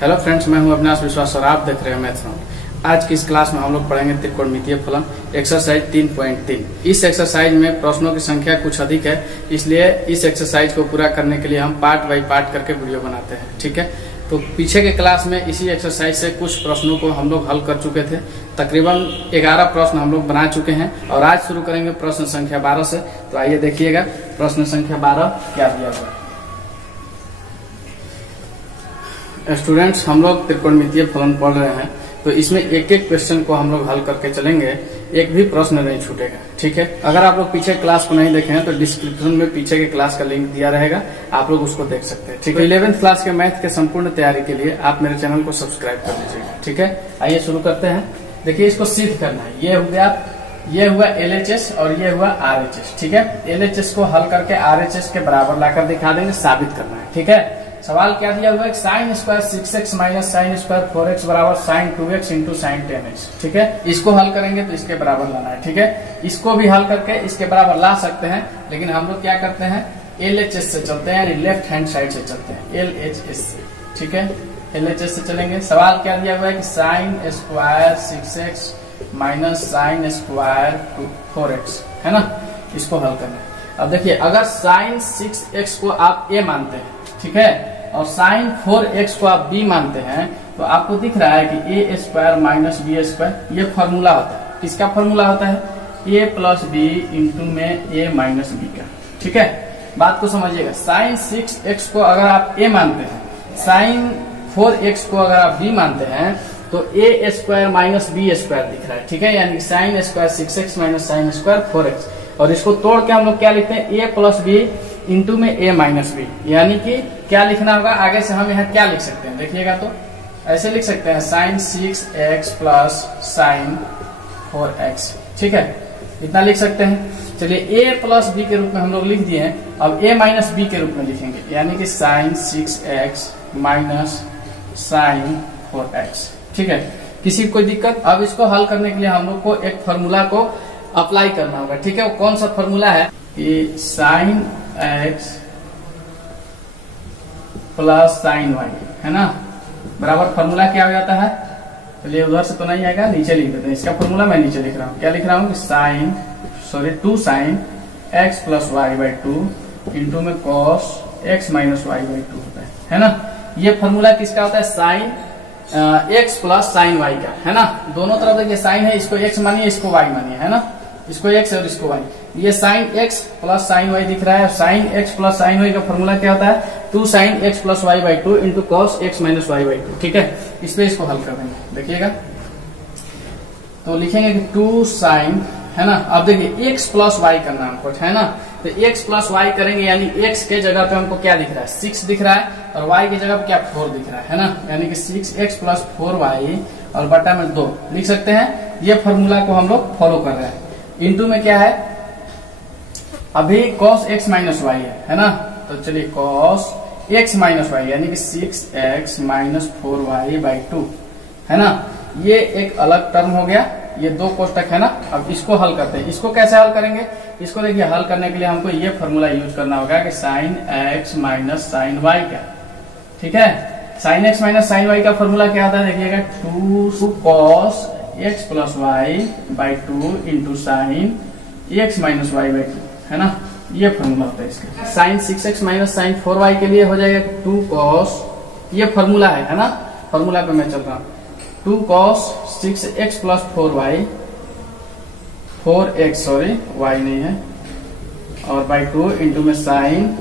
Hello friends, मैं हूं अविनाश विश्वास और आप देख रहे हैं मैथ राउंड। आज की इस क्लास में हम लोग पढ़ेंगे त्रिकोणमितीय फलन एक्सरसाइज 3.3। इस एक्सरसाइज में प्रश्नों की संख्या कुछ अधिक है, इसलिए इस एक्सरसाइज को पूरा करने के लिए हम पार्ट बाय पार्ट करके वीडियो बनाते हैं। ठीक है, तो पीछे के क्लास में इसी एक्सरसाइज से कुछ प्रश्नों को हम लोग हल कर चुके थे। तकरीबन 11 प्रश्न हम लोग बना चुके हैं और आज शुरू करेंगे प्रश्न संख्या 12 से। तो आइए देखिएगा प्रश्न संख्या 12 क्या दिया हुआ है। स्टूडेंट्स, हम लोग त्रिकोणमितीय फलन पढ़ रहे हैं, तो इसमें एक एक क्वेश्चन को हम लोग हल करके चलेंगे, एक भी प्रश्न नहीं छूटेगा। ठीक है, अगर आप लोग पीछे क्लास को नहीं देखे हैं तो डिस्क्रिप्शन में पीछे के क्लास का लिंक दिया रहेगा, आप लोग उसको देख सकते हैं। ठीक है, 11th क्लास के मैथ के संपूर्ण तैयारी के लिए आप मेरे चैनल को सब्सक्राइब कर लीजिएगा। ठीक है, आइए शुरू करते हैं। देखिए, इसको सिद्ध करना है। ये हुआ LHS और ये हुआ RHS। ठीक है, LHS को हल करके RHS के बराबर लाकर दिखा देंगे, साबित करना है। ठीक है, सवाल क्या दिया हुआ है, sine square 6x minus sine square 4x बराबर sign 2x into sine 10x। ठीक है, इसको हल करेंगे तो इसके बराबर लाना है। ठीक है, इसको भी हल करके इसके बराबर ला सकते हैं, लेकिन हम लोग क्या करते हैं, LHS से चलते हैं, यानी लेफ्ट हैंड साइड से चलते हैं, LHS से। ठीक है, LHS से चलेंगे। सवाल क्या दिया हुआ है कि sine square 6x minus sine square 4x है ना, इसको हल करना है। अब देखिए, अगर साइन 6x को आप a मानते हैं, ठीक है, और साइन 4x को आप b मानते हैं, तो आपको दिख रहा है कि a square minus b square ये फॉर्मूला होता है। किसका फॉर्मूला होता है, a प्लस b इंटू में a माइनस b का। ठीक है, बात को समझिएगा। साइन 6x को अगर आप a मानते हैं, साइन 4x को अगर आप b मानते हैं, तो a square minus b square दिख रहा है। ठीक है, यानी sine square 6x minus sine square 4x, और इसको तोड़ के हम लोग क्या लिखते हैं, a प्लस b इंटू में a माइनस बी। यानी कि क्या लिखना होगा, आगे से हम यहाँ क्या लिख सकते हैं, देखिएगा तो ऐसे लिख सकते हैं, sign 6x plus sign 4x। ठीक है, इतना लिख सकते हैं। चलिए, a प्लस बी के रूप में हम लोग लिख दिए हैं, अब a माइनस बी के रूप में लिखेंगे, यानी कि sign 6x minus sign 4x। ठीक है, किसी को कोई दिक्कत? अब इसको हल करने के लिए हम लोग को एक फॉर्मूला को अप्लाई करना होगा। ठीक है, वो कौन सा फॉर्मूला है कि sine x plus sine y है ना, बराबर फॉर्मूला क्या हो जाता है। चलिए, उधर से तो नहीं आएगा, नीचे लिख देते हैं। इसका फॉर्मूला मैं नीचे लिख रहा हूँ। क्या लिख रहा हूँ कि 2 sine x plus y by 2 into में cos x minus y by 2 होता है ना। ये फॉर्मूला किसका होता है, sine x plus sine y का, है ना। दोनों तरफ देखिए साइन है, इसको x मानिए, इसको y मानिए, है ना, इसको x और इसको y। ये sine x plus sine y दिख रहा है। Sine x plus sine y का फॉर्मूला क्या होता है, 2 sine x plus y by 2 into cos x minus y by 2। ठीक है, इस पे इसको हल कर देंगे। देखिएगा, तो लिखेंगे कि 2 साइन, है ना। अब देखिए, x प्लस वाई करना हमको, है ना, तो x प्लस वाई करेंगे, यानी x के जगह पे हमको क्या दिख रहा है, 6 दिख रहा है, और y की जगह पे क्या 4 दिख रहा है ना, यानी कि 6x प्लस 4y और बटा में 2 लिख सकते हैं। ये फॉर्मूला को हम लोग फॉलो कर रहे हैं। इंटू में क्या है, अभी cos x माइनस वाई है ना, तो चलिए cos x माइनस वाई यानी कि 6x माइनस 4y बाई 2 है ना। ये एक अलग टर्म हो गया, ये 2 कोष्टक है ना। अब इसको हल करते हैं। इसको कैसे हल करेंगे, इसको देखिए, हल करने के लिए हमको ये फॉर्मूला यूज करना होगा कि sine x minus sine y का। ठीक है, sine x minus sine y का फॉर्मूला क्या होता है, देखिएगा, 2 cos x plus y by 2 into sine x minus y by 2, है ना। ये फॉर्मूला होता है इसका। Sign 6x minus sign 4y के लिए हो जाएगा 2 cos, ये फॉर्मूला है ना, फॉर्मूला पे मैं चल रहा हूँ। 2 cos 6x plus 4y, 4x sorry, y नहीं है, और बाई 2 इंटू में साइन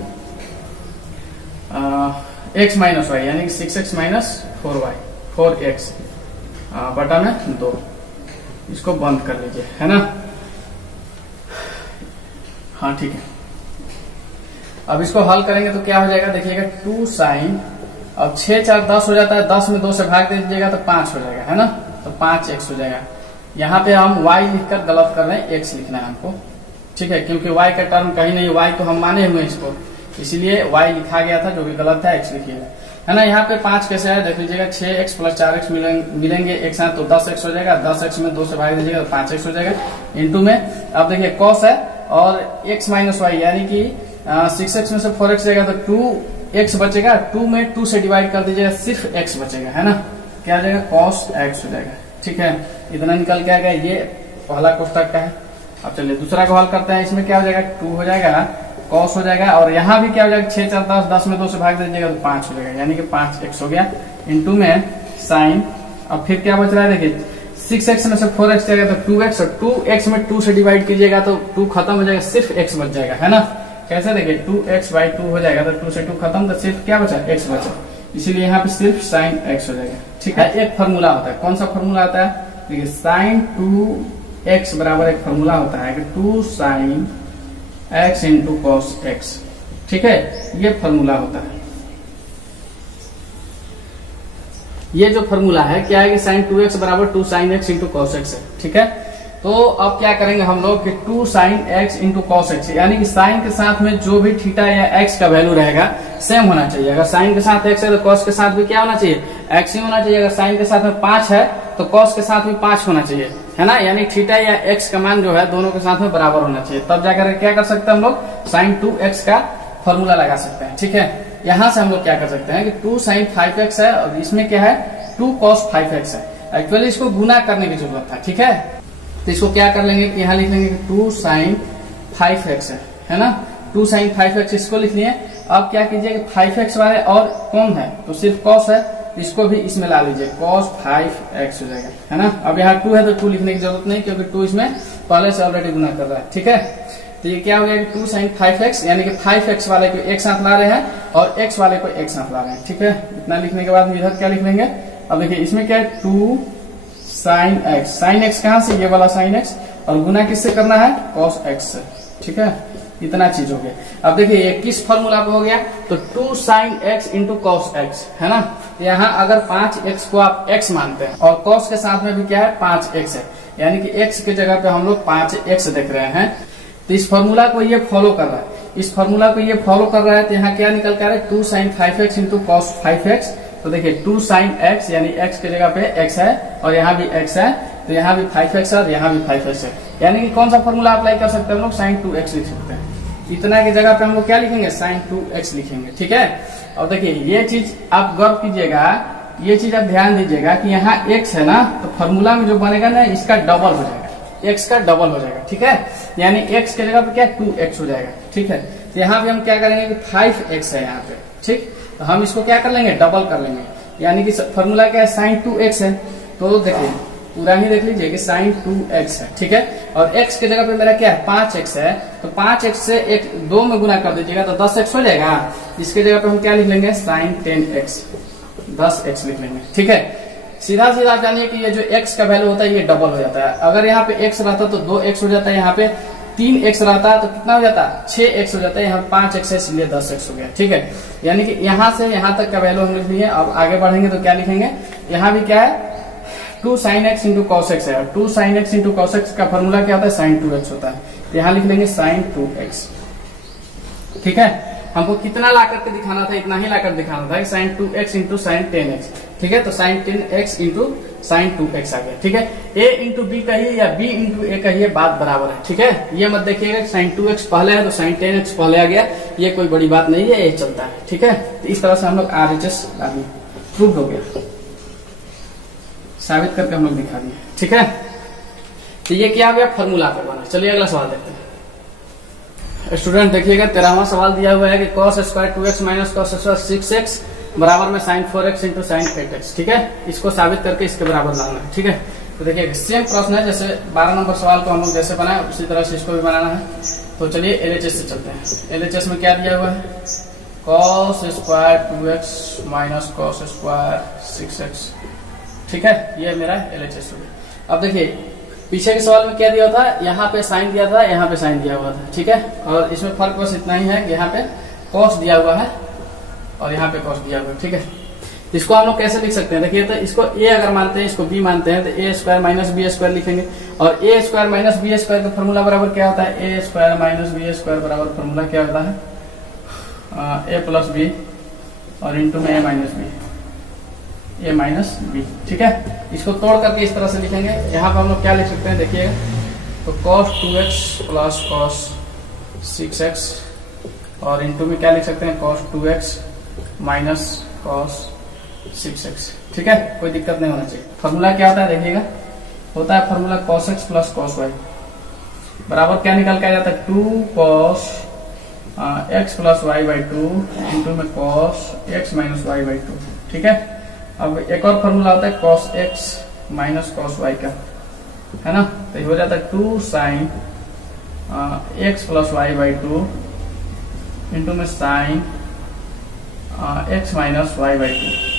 x माइनस वाई यानी कि 6x माइनस 4y 4x बटा में 2। इसको बंद कर लीजिए, है ना। हाँ, ठीक है। अब इसको हल करेंगे तो क्या हो जाएगा, देखिएगा, 2 साइन, अब 6 4 10 हो जाता है, 10 में 2 से भाग दे दीजिएगा तो 5 हो जाएगा, है ना, तो 5x हो जाएगा। यहाँ पे हम y लिखकर गलत कर रहे हैं, x लिखना है हमको। ठीक है, क्योंकि y का टर्म कहीं नहीं, y तो हम माने हुए हैं इसको, इसीलिए y लिखा गया था, जो कि गलत था, x लिखिएगा, है ना। यहाँ पे 5 कैसे है, देख लीजिएगा, 6x प्लस 4x मिलेंगे एक साथ, तो 10x हो जाएगा, 10x में 2 से भाग दीजिएगा तो 5x हो जाएगा। इंटू में, अब देखिए, cos है और x माइनस वाई यानी कि 6x में से 4x जाएगा तो x बचेगा, 2 में 2 से डिवाइड कर दीजिएगा, सिर्फ x बचेगा, है ना। क्या आ जाएगा, cos x हो जाएगा। ठीक है, इतना निकल के आ गया, ये पहला कोष्टक का है। अब चलिए दूसरा को हल करते हैं। इसमें क्या हो जाएगा, 2 हो जाएगा, cos हो जाएगा, और यहाँ भी क्या हो जाएगा, 6 4 10, 10 में 2 से भाग दीजिएगा तो 5 हो जाएगा, यानी कि 5x हो गया, इंटू में साइन। अब फिर क्या बच रहा है, देखिए 6x में से 4x जाएगा तो 2x, और 2x में 2 से डिवाइड कीजिएगा तो 2 खत्म हो जाएगा, सिर्फ x बच जाएगा, है ना। कैसे, देखिए 2x/2 हो जाएगा, तो 2 से 2 खत्म, तो सिर्फ क्या बचा, x बचा, इसीलिए यहाँ पे सिर्फ sin x हो जाएगा। ठीक है, एक फॉर्मूला होता है, कौन सा फॉर्मूला आता है, देखिए sin 2x बराबर एक फॉर्मूला होता है कि 2 sin x into cos x। ठीक है, ये फॉर्मूला होता है। ये जो फॉर्मूला है क्या है कि sin 2x बराबर 2 sin x into cos x है। ठीक है, तो अब क्या करेंगे हम लोग कि 2 sin x into cos x, यानी कि sin के साथ में जो भी थीटा या x का वैल्यू रहेगा सेम होना चाहिए। अगर sin के साथ x है तो cos के साथ भी क्या होना चाहिए, x ही होना चाहिए। अगर sin के साथ में 5 है तो cos के साथ भी 5 होना चाहिए, है ना। यानी थीटा या x का मान जो है दोनों के साथ में बराबर होना चाहिए, तब जाकर क्या कर सकते हैं हम लोग, sin 2x का फॉर्मूला लगा सकते हैं। ठीक है, यहाँ से हम लोग क्या कर सकते हैं कि 2 sin 5x है, और इसमें क्या है 2 cos 5x है। एक्चुअली इसको गुना करने की जरूरत था। ठीक है, तो इसको क्या कर लेंगे कि यहाँ लिख लेंगे कि 2 sin 5x है ना, 2 sin 5x इसको लिख लिए। अब क्या कीजिए कि 5x वाले और कौन है तो सिर्फ cos है, इसको भी इसमें ला लीजिए, cos 5x हो जाएगा, है ना। अब यहाँ 2 है तो 2 लिखने की जरूरत नहीं, क्योंकि 2 इसमें पहले से ऑलरेडी गुना कर रहा है। ठीक है, तो ये क्या हो गया कि 2 sin 5x, यानी कि 5x वाले को एक साथ ला रहे हैं और x वाले को एक साथ ला रहे हैं। ठीक है, इतना लिखने के बाद इधर क्या लिख लेंगे, अब देखिए इसमें क्या है 2 sin x, sin x कहां से, ये वाला sin x, और गुना किससे करना है, cos x से। ठीक है, इतना चीज हो गया। अब देखिए ये किस फॉर्मूला पे हो गया, तो 2 sin x into cos x, है ना। यहाँ अगर 5x को आप x मानते हैं और cos के साथ में भी क्या है 5x है, यानी कि x की जगह पे हम लोग 5x देख रहे हैं, तो इस फॉर्मूला को ये फॉलो कर रहा है। इस फॉर्मूला को ये फॉलो कर रहा है, तो यहाँ क्या निकल कर रहा है 2 sin 5x into cos 5x। तो देखिए 2 sin x, यानी x की जगह पे x है और यहाँ भी x है, तो यहाँ भी 5x है और यहाँ भी 5x है, यानी कि कौन सा फॉर्मूला अप्लाई कर सकते हैं हम लोग, sin 2x लिख सकते हैं। इतना की जगह पे हम लोग क्या लिखेंगे, sin 2x लिखेंगे। ठीक है, और देखिए ये चीज आप गौर कीजिएगा, ये चीज आप ध्यान दीजिएगा कि यहाँ x है ना, तो फॉर्मूला में जो बनेगा ना इसका डबल हो जाएगा, x का डबल हो जाएगा। ठीक है, यानी x की जगह पे क्या 2x हो जाएगा। ठीक है, तो यहाँ पे हम क्या करेंगे कि 5x है यहाँ पे, ठीक, तो हम इसको क्या कर लेंगे, डबल कर लेंगे, यानी कि फॉर्मूला क्या है sin 2x है। तो देखिए पूरा ही देख लीजिए कि sin 2x है। ठीक है, और x की जगह पे मेरा क्या है 5x है, तो 5x से 2 में गुना कर दीजिएगा तो 10x हो जाएगा। इसकी जगह पे हम क्या लिख लेंगे, sin 10x, 10x लिख लेंगे। ठीक है, सीधा सीधा जानिए कि ये जो x का वैल्यू होता है ये डबल हो जाता है। अगर यहाँ पे x रहता तो 2x हो जाता है, यहाँ पे 3x रहता है तो कितना हो जाता है 6x हो जाता है, यहाँ 5x है इसलिए 10x हो गया। ठीक है, यानी कि यहाँ से यहाँ तक का वैल्यू हम लिख लिए। अब आगे बढ़ेंगे तो क्या लिखेंगे, यहाँ भी क्या है 2 sin x into cos x है, और 2 sin x into cos x का फॉर्मूला क्या होता है, sin 2x होता है, तो यहाँ लिख लेंगे sin 2x। ठीक है, हमको कितना ला करके दिखाना था, इतना ही ला कर दिखाना था, sin 2x into sin 10x। ठीक है, तो sin 10x into sin 2x आ गया। ठीक है, a इंटू बी कहिए या b इंटू a कहिए, बात बराबर है। ठीक है, ये मत देखिएगा sin 2x पहले है तो sin 10x पहले आ गया, ये कोई बड़ी बात नहीं है, ये चलता है। ठीक है, तो इस तरह से हम लोग RHS प्रूव हो गया, साबित करके हम लोग दिखा दिए। ठीक है, तो ये क्या हो गया, फॉर्मूला पे बना। चलिए अगला सवाल देखते हैं। स्टूडेंट देखिएगा 13वां सवाल दिया हुआ है कि cos square 2x minus cos square 6x बराबर में sin 4x into sin 8x। ठीक है, इसको साबित करके इसके बराबर लाना है। ठीक है, तो देखिए सेम प्रश्न है, जैसे 12 नंबर सवाल को हम लोग जैसे बनाए उसी तरह से इसको भी बनाना है। तो चलिए LHS से चलते हैं। LHS में क्या दिया हुआ है, cos square 2x minus cos square 6x। ठीक है, ये मेरा LHS हो गया। अब देखिए पीछे के सवाल में क्या दिया था, यहाँ पे साइन दिया था, यहाँ पे साइन दिया हुआ था। ठीक है, और इसमें फर्क बस इतना ही है कि यहाँ पे cos दिया हुआ है और यहाँ पे cos दिया हुआ है। ठीक है, तो इसको हम लोग कैसे लिख सकते हैं, देखिए तो इसको a अगर मानते हैं, इसको b मानते हैं, तो a square minus b square लिखेंगे, और a square minus b square का फॉर्मूला बराबर क्या होता है, a square minus b square बराबर फॉर्मूला क्या होता है, a प्लस b और इंटू में a माइनस b। ठीक है, इसको तोड़ करके इस तरह से लिखेंगे। यहाँ पर हम लोग क्या लिख सकते हैं, देखिए तो cos 2x plus cos 6x और इंटू में क्या लिख सकते हैं, cos 2x minus cos 6x। ठीक है, कोई दिक्कत नहीं होना चाहिए। फॉर्मूला क्या होता है देखिएगा, होता है formula cos x plus cos y बराबर क्या निकल के आ जाता है 2 cos x plus y by 2 into में cos x minus y by 2। ठीक है, अब एक और फॉर्मूला होता है cos x minus cos y का, है ना, तो ये हो जाता है 2 sin x plus y by 2 into में sin x minus y by 2।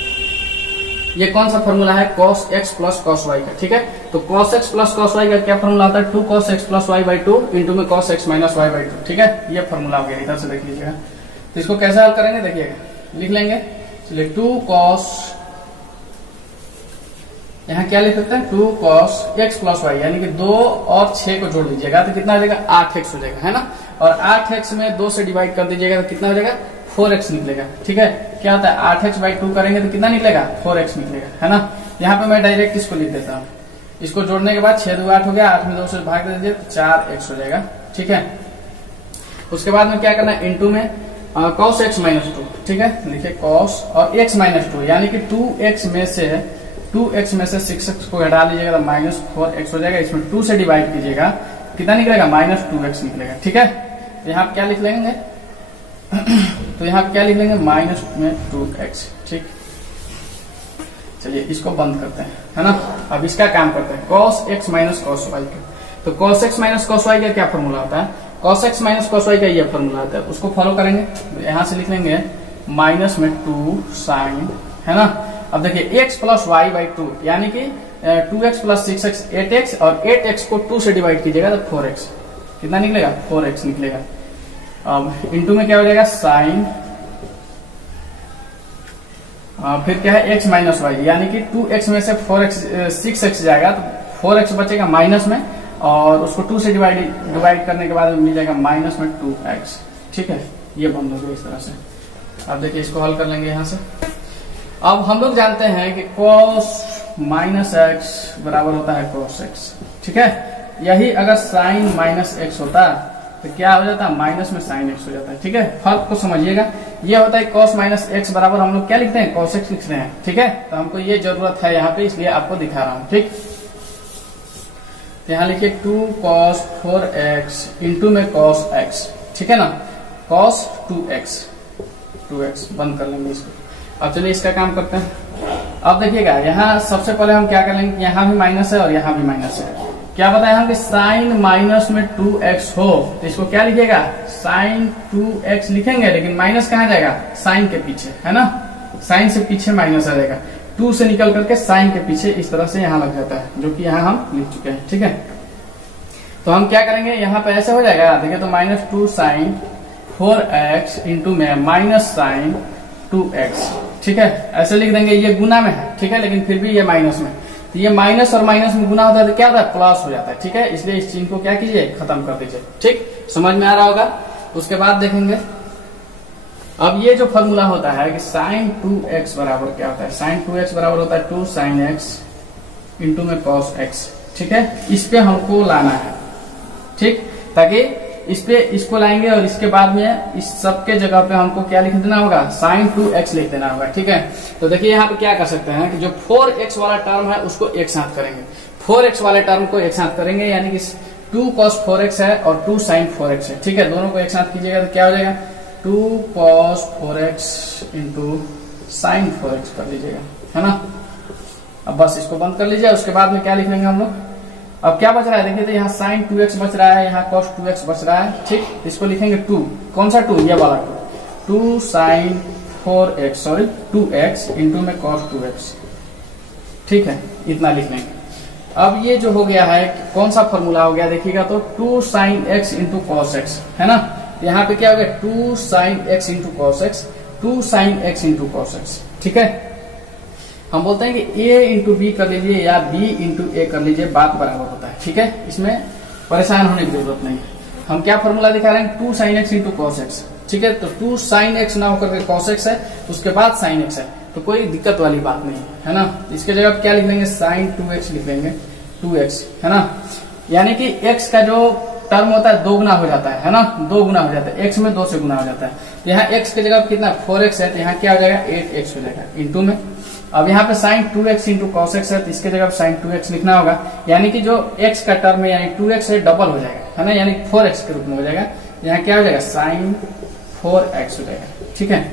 ये कौन सा फॉर्मूला है, cos x plus cos y का। ठीक है, तो cos x plus cos y का क्या फॉर्मूला होता है 2 cos x plus y by 2 into में cos x minus y by 2। ठीक है, ये फॉर्मूला हो गया। इधर से देख लीजिएगा, तो इसको कैसे हल करेंगे देखिएगा, लिख लेंगे। चलिए 2 cos, यहाँ क्या लिख सकते हैं 2 cos x प्लस y, यानी कि 2 और 6 को जोड़ दीजिएगा तो कितना हो जाएगा 8x हो जाएगा, है ना, और 8x में 2 से डिवाइड कर दीजिएगा तो कितना हो जाएगा 4x निकलेगा। ठीक है, क्या होता है 8x बाई 2 करेंगे तो कितना निकलेगा 4x निकलेगा, है ना। यहाँ पे मैं डायरेक्ट इसको लिख देता हूँ, इसको जोड़ने के बाद 6 2 8 हो गया, 8 में 2 से भाग दे दीजिए तो 4x हो जाएगा। ठीक है, उसके बाद में क्या करना है इंटू में cos x माइनस 2। ठीक है, लिखिए cos और x माइनस 2, यानी कि 2x में से 6x को हटा लीजिएगा तो माइनस 4x हो जाएगा। इसमें 2 से डिवाइड कीजिएगा कितना निकलेगा माइनस 2x निकलेगा। ठीक है, तो यहाँ क्या लिख लेंगे तो यहाँ क्या लिख लेंगे माइनस में 2x। ठीक, चलिए इसको बंद करते हैं, है ना। अब इसका काम करते हैं cos x minus cos y का। तो cos x minus cos y का क्या फॉर्मूला होता है, cos x minus cos y का ये फॉर्मूला होता है, उसको फॉलो करेंगे। यहाँ से लिख लेंगे माइनस में 2 sin, है ना। अब देखिए x प्लस y बाई 2, यानी कि 2x प्लस 6x 8x, और 8x को 2 से डिवाइड कीजिएगा तो 4x, कितना निकलेगा 4x निकलेगा। अब इंटू में क्या हो जाएगा साइन, फिर क्या है x माइनस वाई, यानी कि 2x में से 6x जाएगा तो 4x बचेगा माइनस में, और उसको 2 से डिवाइड करने के बाद मिल जाएगा माइनस में 2x। ठीक है, ये बंद हो गया इस तरह से। अब देखिए इसको हल कर लेंगे यहाँ से। अब हम लोग जानते हैं कि cos माइनस x बराबर होता है cos x। ठीक है, यही अगर sin माइनस x होता तो क्या हो जाता है माइनस में sin x हो जाता है। ठीक है, फर्क को समझिएगा, ये होता है cos माइनस x बराबर हम लोग क्या लिखते हैं cos x लिखते हैं। ठीक है, तो हमको ये जरूरत है यहाँ पे, इसलिए आपको दिखा रहा हूँ। ठीक, यहाँ लिखिए 2 cos 4x इंटू में cos x। ठीक है ना, cos 2x बंद कर लेंगे इसको। अब चलिए इसका काम करते हैं। अब देखिएगा यहाँ सबसे पहले हम क्या कर लेंगे, यहाँ भी माइनस है और यहाँ भी माइनस है। क्या बताया हम कि साइन माइनस में 2x हो तो इसको क्या लिखिएगा साइन 2x लिखेंगे, लेकिन माइनस कहाँ जाएगा साइन के पीछे, है ना, साइन से पीछे माइनस आ जाएगा, 2 से निकल करके साइन के पीछे इस तरह से यहाँ लग जाता है, जो कि यहाँ हम लिख चुके हैं। ठीक है, तो हम क्या करेंगे यहाँ पे ऐसे हो जाएगा, देखिए तो माइनस 2 साइन 4x इंटू में माइनस साइन 2x। ठीक है, ऐसे लिख देंगे, ये गुना में है। ठीक है, लेकिन फिर भी ये माइनस में, तो ये माइनस और माइनस में गुना होता है तो क्या होता है प्लस हो जाता है। ठीक है, इसलिए इस चिन्ह को क्या कीजिए खत्म कर दीजिए। ठीक, समझ में आ रहा होगा। उसके बाद देखेंगे अब ये जो फॉर्मूला होता है कि साइन 2x बराबर क्या होता है, साइन 2x बराबर होता है 2 साइन x इंटू में cos x। ठीक है, इस पे हमको लाना है। ठीक, ताकि इस पे इसको लाएंगे और इसके बाद में इस सब के जगह पे हमको क्या लिख देना होगा साइन 2x लिख देना होगा। ठीक है, तो देखिए यहाँ पे क्या कर सकते हैं कि जो 4x वाला टर्म है उसको एक साथ करेंगे, 4x वाले टर्म को एक साथ करेंगे, यानी कि 2 cos 4x है और 2 sin 4x है। ठीक है, दोनों को एक साथ कीजिएगा तो क्या हो जाएगा 2 cos 4x into sine 4x कर लीजिएगा, है ना। अब बस इसको बंद कर लीजिए। उसके बाद में क्या लिख लेंगे हम लोग, अब क्या बच रहा है देखिए, तो यहाँ साइन 2x बच रहा है, यहाँ cos 2x बच रहा है। ठीक, इसको लिखेंगे 2, कौन सा 2, ये वाला 2 sine 4x sorry 2x into में cos 2x। ठीक है, इतना लिख लेंगे। अब ये जो हो गया है कौन सा फॉर्मूला हो गया देखिएगा, तो 2 sine x into cos x, है ना। यहाँ पे क्या हो गया 2 sine x into cos x, 2 sine x into cos x। ठीक है, हम बोलते हैं कि a इंटू बी कर लीजिए या b इंटू ए कर लीजिए, बात बराबर होता है। ठीक है, इसमें परेशान होने की जरूरत नहीं है। हम क्या फॉर्मूला दिखा रहे हैं 2 sine x into cos x। ठीक है, तो 2 साइन x ना होकर के cos x है, उसके बाद साइन x है, तो कोई दिक्कत वाली बात नहीं है ना। इसके जगह क्या लिख लेंगे साइन 2x लिख लेंगे 2x, है ना, यानी कि x का जो टर्म होता है 2 गुना हो जाता है ना, 2 गुना हो जाता है, x में 2 से गुना हो जाता है। तो यहाँ x की जगह कितना 4x है, तो यहाँ क्या हो जाएगा 8x हो जाएगा इंटू में। अब यहाँ पे sin 2x into cos x है, तो इसके जगह sin 2x लिखना होगा, यानी कि जो x का टर्म है यानी 2x है डबल हो जाएगा, है ना, यानी 4x के रूप में हो जाएगा। यहाँ क्या हो जाएगा sin 4x हो जाएगा, ठीक है।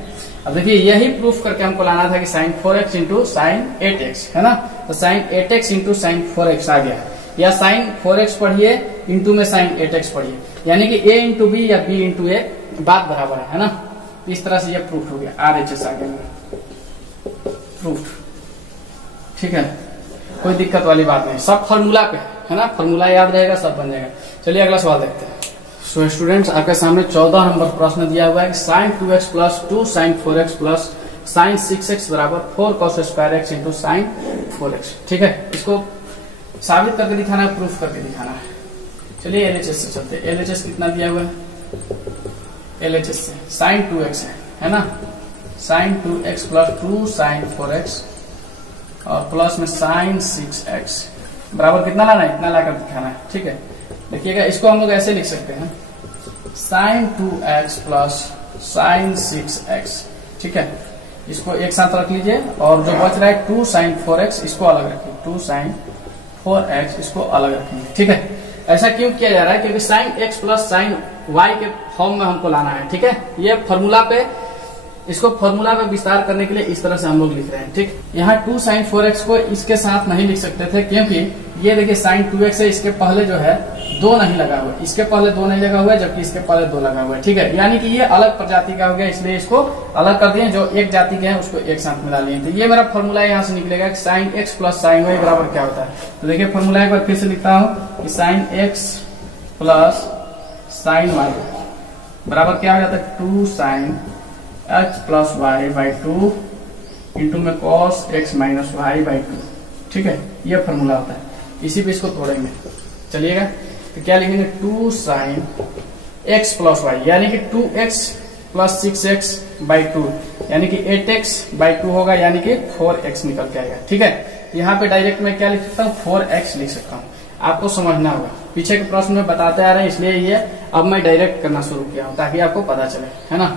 अब देखिए यही प्रूफ करके हमको लाना था कि sin 4x into sin 8x, है ना, तो sin 8x into sin 4x आ गया, या sin 4x पढ़िए इंटू में sin 8x पढ़िए, यानी कि a इंटू बी या b इंटू ए बात बराबर है ना। इस तरह से ये प्रूफ हो गया, RHS आ गया प्रूफ, ठीक है, कोई दिक्कत वाली बात नहीं, सब फॉर्मूला पे है ना, फॉर्मूला याद रहेगा सब बन जाएगा। चलिए अगला सवाल देखते हैं। सो स्टूडेंट्स आपके सामने 14 नंबर प्रश्न दिया हुआ है कि sin 2x plus 2 sin 4x plus sin 6x बराबर 4 cos square x into sin 4x, ठीक है। इसको साबित करके दिखाना है, प्रूफ करके दिखाना है। चलिए LHS से चलते हैं। LHS कितना दिया हुआ है, LHS से sin 2x है ना, sin 2x plus 2 sin 4x और प्लस में sin 6x बराबर कितना लाना है, इतना लाकर दिखाना है, ठीक है। देखिएगा इसको हम लोग ऐसे लिख सकते हैं sin 2x plus sin 6x, ठीक है। इसको एक साथ रख लीजिए और जो बच रहा है 2 sin 4x इसको अलग रखिए, 2 sin 4x इसको अलग रखेंगे, ठीक है। ऐसा क्यों किया जा रहा है, क्योंकि sin x plus sin y के फॉर्म में हमको लाना है, ठीक है। ये फॉर्मूला पे, इसको फॉर्मूला में विस्तार करने के लिए इस तरह से हम लोग लिख रहे हैं, ठीक। यहाँ 2 sin 4x को इसके साथ नहीं लिख सकते थे, क्योंकि ये देखिए sin 2x है, इसके पहले जो है 2 नहीं लगा हुआ, इसके पहले 2 नहीं लगा हुआ है, जबकि इसके पहले 2 लगा हुआ है, ठीक है। यानी कि ये अलग प्रजाति का हो गया, इसलिए इसको अलग कर दिए, जो एक जाति के हैं उसको एक साथ मिला लिए। तो ये मेरा फॉर्मूला यहाँ से निकलेगा कि sin x plus sin y बराबर क्या होता है। तो देखिए फॉर्मूला एक बार फिर से लिखता हूँ कि sin x plus sin y बराबर क्या हो जाता है 2 sin x plus y by 2 into में cos x minus y by 2, ठीक है। ये फॉर्मूला होता है, इसी पे इसको तोड़ेंगे। चलिएगा तो क्या लिखेंगे 2 sin x प्लस वाई, यानी कि 2x प्लस 6x बाई 2, यानी कि 8x बाई 2 होगा, यानी कि 4x निकल के आएगा, ठीक है। यहाँ पे डायरेक्ट में क्या लिख सकता हूँ 4x लिख सकता हूँ, आपको समझना होगा, पीछे के प्रश्न में बताते आ रहे हैं, इसलिए ये अब मैं डायरेक्ट करना शुरू किया हूँ ताकि आपको पता चले, है ना।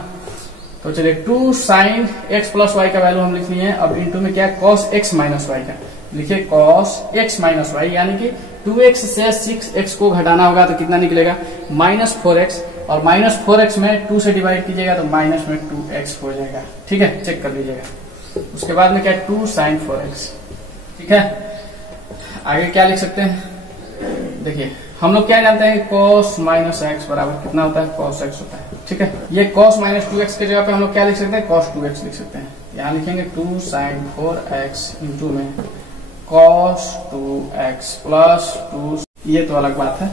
तो चलिए 2 sin x प्लस वाई का वैल्यू हम लिख लिए हैं। अब इंटू में क्या है cos x माइनस वाई का, लिखिए cos x माइनस वाई, यानी कि 2x से 6x को घटाना होगा तो कितना निकलेगा -4x, और -4x में 2 से डिवाइड कीजिएगा तो माइनस में 2x हो जाएगा, ठीक है, चेक कर लीजिएगा। उसके बाद में क्या है 2 sin 4x, ठीक है। आगे क्या लिख सकते हैं, देखिए हम लोग क्या जानते हैं cos माइनस x बराबर कितना होता है cos x होता है, ठीक है। ये cos माइनस 2x के जगह पे हम लोग क्या लिख सकते हैं cos 2x लिख सकते हैं। यहाँ लिखेंगे 2 sin 4x इंटू में cos 2x प्लस 2, ये तो अलग बात है,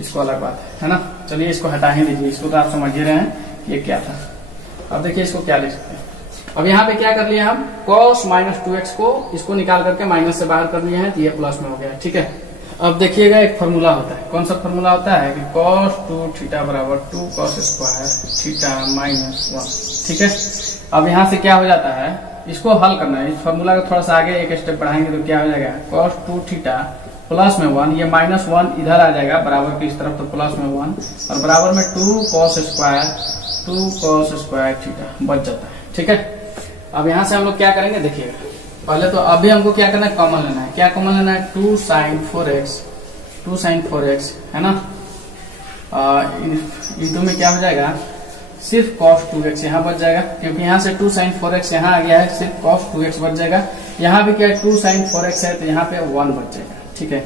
इसको अलग बात है ना। चलिए इसको हटा ही दीजिए, इसको तो आप समझ ही रहे हैं ये क्या था। अब देखिए इसको क्या लिख सकते हैं। अब यहाँ पे क्या कर लिया हम cos माइनस 2x को इसको निकाल करके माइनस से बाहर कर लिए हैं, तो ये प्लस में हो गया, ठीक है। अब देखिएगा एक फॉर्मूला होता है, कौन सा फॉर्मूला होता है कि cos 2 थीटा बराबर 2 cos स्क्वायर थीटा माइनस 1, ठीक है। अब यहाँ से क्या हो जाता है, इसको हल करना है, इस फॉर्मूला को थोड़ा सा आगे एक स्टेप बढ़ाएंगे तो क्या हो जाएगा cos 2 थीटा प्लस में 1, ये -1 इधर आ जाएगा बराबर की इस तरफ, तो प्लस में 1 और बराबर में 2 cos स्क्वायर थीटा बच जाता है, ठीक है। अब यहाँ से हम लोग क्या करेंगे देखिएगा, पहले तो अभी हमको क्या करना है कॉमन लेना है, क्या कॉमन लेना है 2 sin 4x है ना, इंटू में क्या हो जाएगा सिर्फ cos 2x यहाँ बच जाएगा, क्योंकि यहाँ से 2 sin 4x यहाँ आ गया है, सिर्फ cos 2x बच जाएगा। यहाँ भी क्या है 2 sin 4x है तो यहाँ पे 1 बच जाएगा, ठीक है।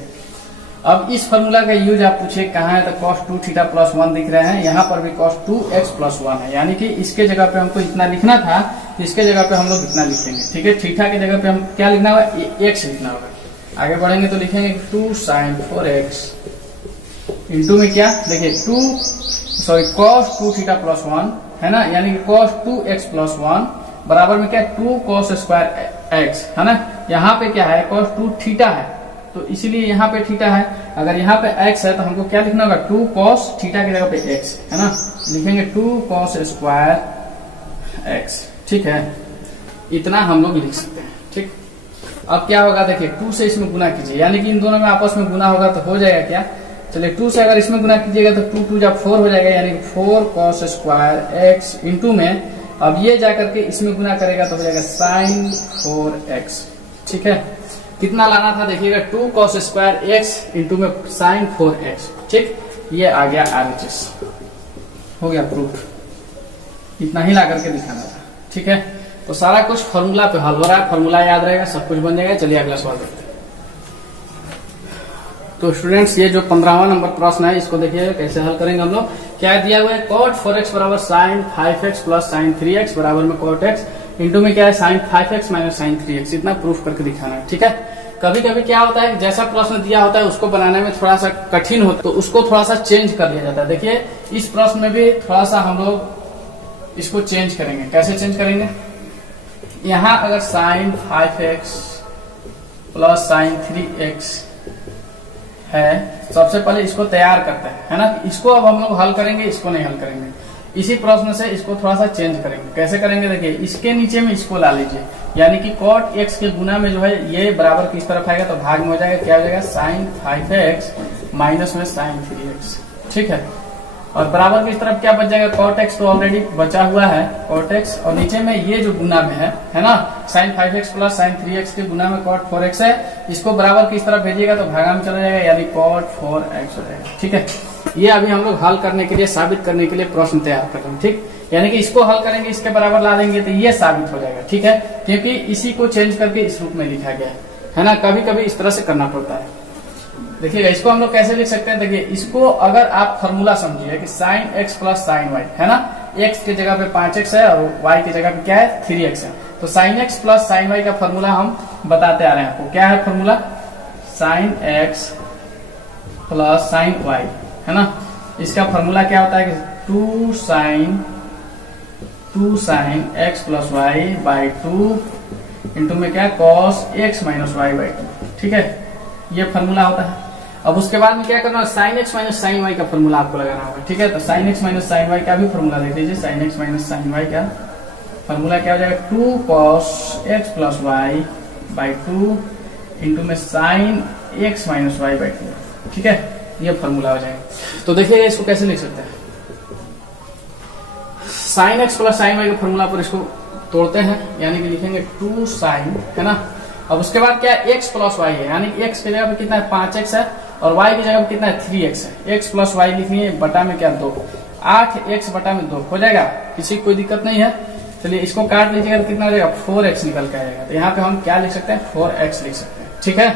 अब इस फॉर्मूला का यूज आप पूछे कहाँ है, तो cos 2 थीटा प्लस 1 दिख रहे हैं, यहाँ पर भी cos 2x प्लस 1 है, यानी कि इसके जगह पे हमको इतना लिखना था, इसके जगह पे हम लोग इतना लिखेंगे, ठीक है। थीटा की जगह पे हम क्या लिखना होगा x लिखना होगा। आगे बढ़ेंगे तो लिखेंगे 2 sin 4x इंटू में क्या देखिए cos 2 थीटा प्लस 1 है ना, यानी कि cos 2x प्लस 1 बराबर में क्या 2 cos स्क्वायर x है ना। यहाँ पे क्या है cos 2 थीटा है तो इसीलिए यहाँ पे थीटा है, अगर यहाँ पे x है तो हमको क्या लिखना होगा 2 cos थीटा की जगह पे x है ना, लिखेंगे 2 cos स्क्वायर x, ठीक है। इतना हम लोग लिख सकते हैं, ठीक। अब क्या होगा देखिए 2 से इसमें गुना कीजिए, यानी कि इन दोनों में आपस में गुना होगा तो हो जाएगा क्या चलिए 2 से अगर इसमें गुना कीजिएगा तो 2 2 जब 4 हो जाएगा, यानी 4 cos स्क्वायर एक्स इंटू में अब ये जाकर के इसमें गुना करेगा तो हो जाएगा sin 4x। ठीक है, कितना लाना था देखिएगा 2 cos स्क्वायर एक्स इंटू में sin 4x। ठीक, ये आ गया RHS, हो गया प्रूफ। इतना ही ला करके दिखाना था। ठीक है, तो सारा कुछ फॉर्मूला पे हल हो रहा है, फॉर्मूला याद रहेगा, सब कुछ बन जाएगा। चलिए अगला सवाल देखते हैं। तो स्टूडेंट्स ये जो 15वां नंबर प्रश्न है इसको देखिए कैसे हल करेंगे हम लोग। क्या दिया हुआ है, cot 4x बराबर sin 5x plus sin 3x बराबर में cot x इंटू में क्या है sin 5x minus sin 3x। इतना प्रूफ करके दिखाना है। ठीक है, कभी कभी क्या होता है जैसा प्रश्न दिया होता है उसको बनाने में थोड़ा सा कठिन होता है, तो उसको थोड़ा सा चेंज कर लिया जाता है। देखिए इस प्रश्न में भी थोड़ा सा हम लोग इसको चेंज करेंगे। कैसे चेंज करेंगे, यहाँ अगर sin 5x plus sin 3x है, सबसे पहले इसको तैयार करते हैं, है ना। इसको अब हम लोग हल करेंगे, इसको नहीं हल करेंगे। इसी प्रश्न से इसको थोड़ा सा चेंज करेंगे। कैसे करेंगे, देखिए इसके नीचे में इसको ला लीजिए, यानी कि cot x के गुना में जो है ये बराबर किस तरफ आएगा तो भाग में हो जाएगा। क्या हो जाएगा, sin 5x माइनस में sin 3x। ठीक है, और बराबर किस तरफ क्या बच जाएगा, cot x तो ऑलरेडी बचा हुआ है cot x, और नीचे में ये जो गुना में है ना, sin 5x plus sin 3x के गुना में cot 4x है, इसको बराबर किस तरफ भेजिएगा तो भागा में चला जाएगा, यानी cot 4x हो जाएगा। ठीक है, ये अभी हम लोग हल करने के लिए, साबित करने के लिए प्रश्न तैयार कर रहे हैं। ठीक, यानी कि इसको हल करेंगे, इसके बराबर ला देंगे तो ये साबित हो जाएगा। ठीक है, क्योंकि इसी को चेंज करके इस रूप में लिखा गया है ना। कभी कभी इस तरह से करना पड़ता है। देखिएगा इसको हम लोग कैसे लिख सकते हैं, देखिए इसको अगर आप फॉर्मूला समझिए कि sin x plus sin y है ना, x की जगह पे 5x है और y की जगह पे क्या है 3x है, तो sin x plus sin y का फॉर्मूला हम बताते आ रहे हैं आपको। क्या है formula, sin x plus sin y है ना। इसका फॉर्मूला क्या होता है कि 2 sin x plus y by 2 into में क्या है cos x minus y by 2। ठीक है, ये फॉर्मूला होता है। अब उसके बाद में क्या करना है, sin x minus sin y का फॉर्मूला आपको लगाना होगा। ठीक है, तो sin x minus sin y का भी फॉर्मूला देख लीजिए। sin x minus sin y का फॉर्मूला क्या हो जाएगा, 2 cos x plus y by 2 into में sin x minus y by 2। ठीक है, ये फॉर्मूला हो जाएगा। तो देखिएगा इसको कैसे लिख सकते हैं, sin x plus sin y का फॉर्मूला पर इसको तोड़ते हैं, यानी कि लिखेंगे 2 sin, है ना। अब उसके बाद क्या है, x प्लस y है, यानी x की जगह पे कितना है 5x है और y की जगह पे कितना है 3x है। x प्लस y लिखिए, बटा में क्या 2, 8x बटा में 2 हो जाएगा। किसी को कोई दिक्कत नहीं है। चलिए इसको काट लीजिएगा तो कितना हो जाएगा, 4x निकल के आएगा। तो यहाँ पे हम क्या लिख सकते हैं, 4x लिख सकते हैं। ठीक है,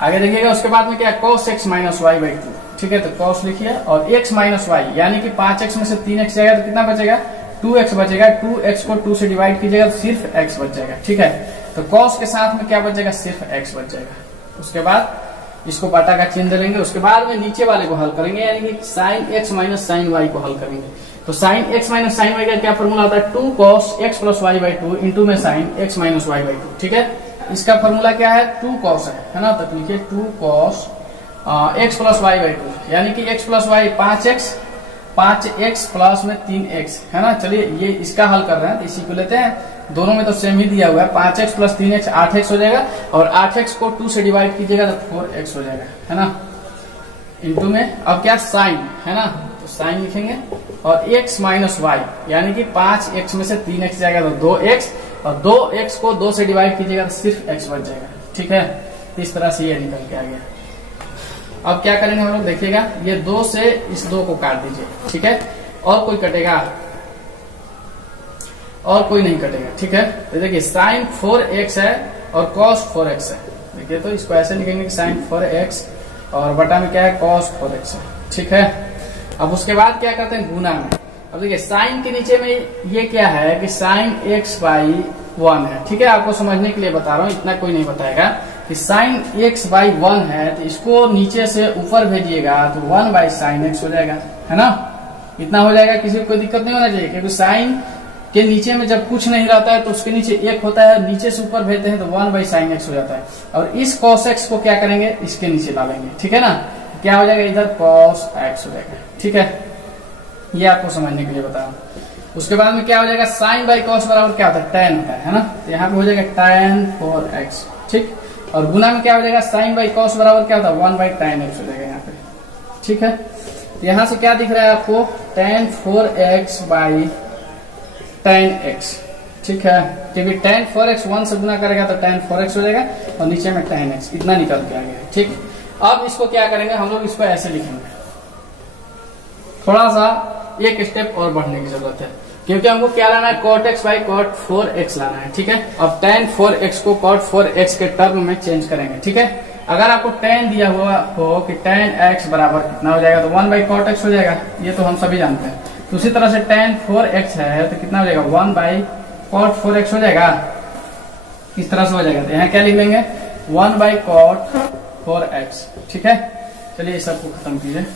आगे देखिएगा उसके बाद में क्या है, cos x minus y by 2। ठीक है, तो cos लिखिए और x माइनस y, यानी कि 5x में से 3x जाएगा तो कितना बचेगा, 2x बचेगा। 2x को 2 से डिवाइड कीजिएगा तो सिर्फ x बच जाएगा। ठीक है, तो cos के साथ में क्या बच जाएगा, सिर्फ x बच जाएगा। उसके बाद इसको बाटा का चिन्ह लेंगे, उसके बाद में नीचे वाले को हल करेंगे, यानी कि sin x minus sin y को हल करेंगे। तो sin x minus sin y का क्या फॉर्मूला होता है, 2 cos x plus y by 2 into में sin x minus y by 2। ठीक है, इसका फॉर्मूला क्या है, 2 cos है ना, तो लिखिए 2 cos x plus y by 2, यानी कि x plus y 5x plus में 3x है ना। चलिए ये इसका हल कर रहे हैं तो इसी को लेते हैं, दोनों में तो सेम ही दिया हुआ है। 5x प्लस 3x 8x हो जाएगा और 8x को 2 से डिवाइड कीजिएगा तो 4x हो जाएगा, है ना। इंटू में अब क्या साइन है ना, तो साइन लिखेंगे और x माइनस y, यानी कि 5x में से 3x जाएगा तो 2x, और 2x को 2 से डिवाइड कीजिएगा तो सिर्फ x बच जाएगा। ठीक है, इस तरह से ये निकल के आ गया। अब क्या करेंगे हम लोग, देखिएगा ये 2 से इस 2 को काट दीजिए। ठीक है, और कोई कटेगा, और कोई नहीं कटेगा। ठीक है, तो देखिए sin 4x है और cos 4x है। देखिए तो इसको ऐसे लिखेंगे कि sin 4x और बटा में क्या है, cos 4x है। ठीक है, अब उसके बाद क्या करते हैं, गुना में। अब देखिए साइन के नीचे में ये क्या है कि sin x बाई 1 है। ठीक है, आपको समझने के लिए बता रहा हूँ, इतना कोई नहीं बताएगा कि sin x बाई 1 है, तो इसको नीचे से ऊपर भेजिएगा तो 1 बाई sin x हो जाएगा, है ना। इतना हो जाएगा, किसी को कोई दिक्कत नहीं होना चाहिए, क्योंकि साइन के नीचे में जब कुछ नहीं रहता है तो उसके नीचे 1 होता है, नीचे से ऊपर भेजते हैं तो 1 बाई sin x हो जाता है। और इस cos x को क्या करेंगे, इसके नीचे डालेंगे। ठीक है ना, क्या हो जाएगा, इधर cos x हो जाएगा। ठीक है, ये आपको समझने के लिए बता रहा हूँ। उसके बाद में क्या हो जाएगा, sin बाई cos बराबर क्या होता है, tan होता है ना। तो यहाँ पे हो जाएगा tan 4x। ठीक, और गुना में क्या हो जाएगा, साइन बाई कॉस बराबर क्या होता है 1 बाई tan x हो जाएगा यहाँ पे। ठीक है, यहाँ से क्या दिख रहा है आपको, tan 4x by tan x। ठीक है, क्योंकि tan 4x 1 से गुना करेगा तो tan 4x हो जाएगा और नीचे में tan x, इतना निकल के आ गया। ठीक, अब इसको क्या करेंगे हम लोग, इसको ऐसे लिखेंगे, थोड़ा सा एक स्टेप और बढ़ने की जरूरत है, क्योंकि हमको क्या लाना है, cot x by cot 4x लाना है। ठीक है, अब tan 4x को cot 4x के टर्म में चेंज करेंगे। ठीक है, अगर आपको tan दिया हुआ हो कि tan x बराबर कितना हो जाएगा, तो 1 बाई cot x हो जाएगा, ये तो हम सभी जानते हैं। तो उसी तरह से tan 4x है तो कितना हो जाएगा, 1 बाई cot 4x हो जाएगा, इस तरह से हो जाएगा। तो यहाँ क्या लिख लेंगे, 1 बाई cot 4x। ठीक है, चलिए इस सबको खत्म कीजिए।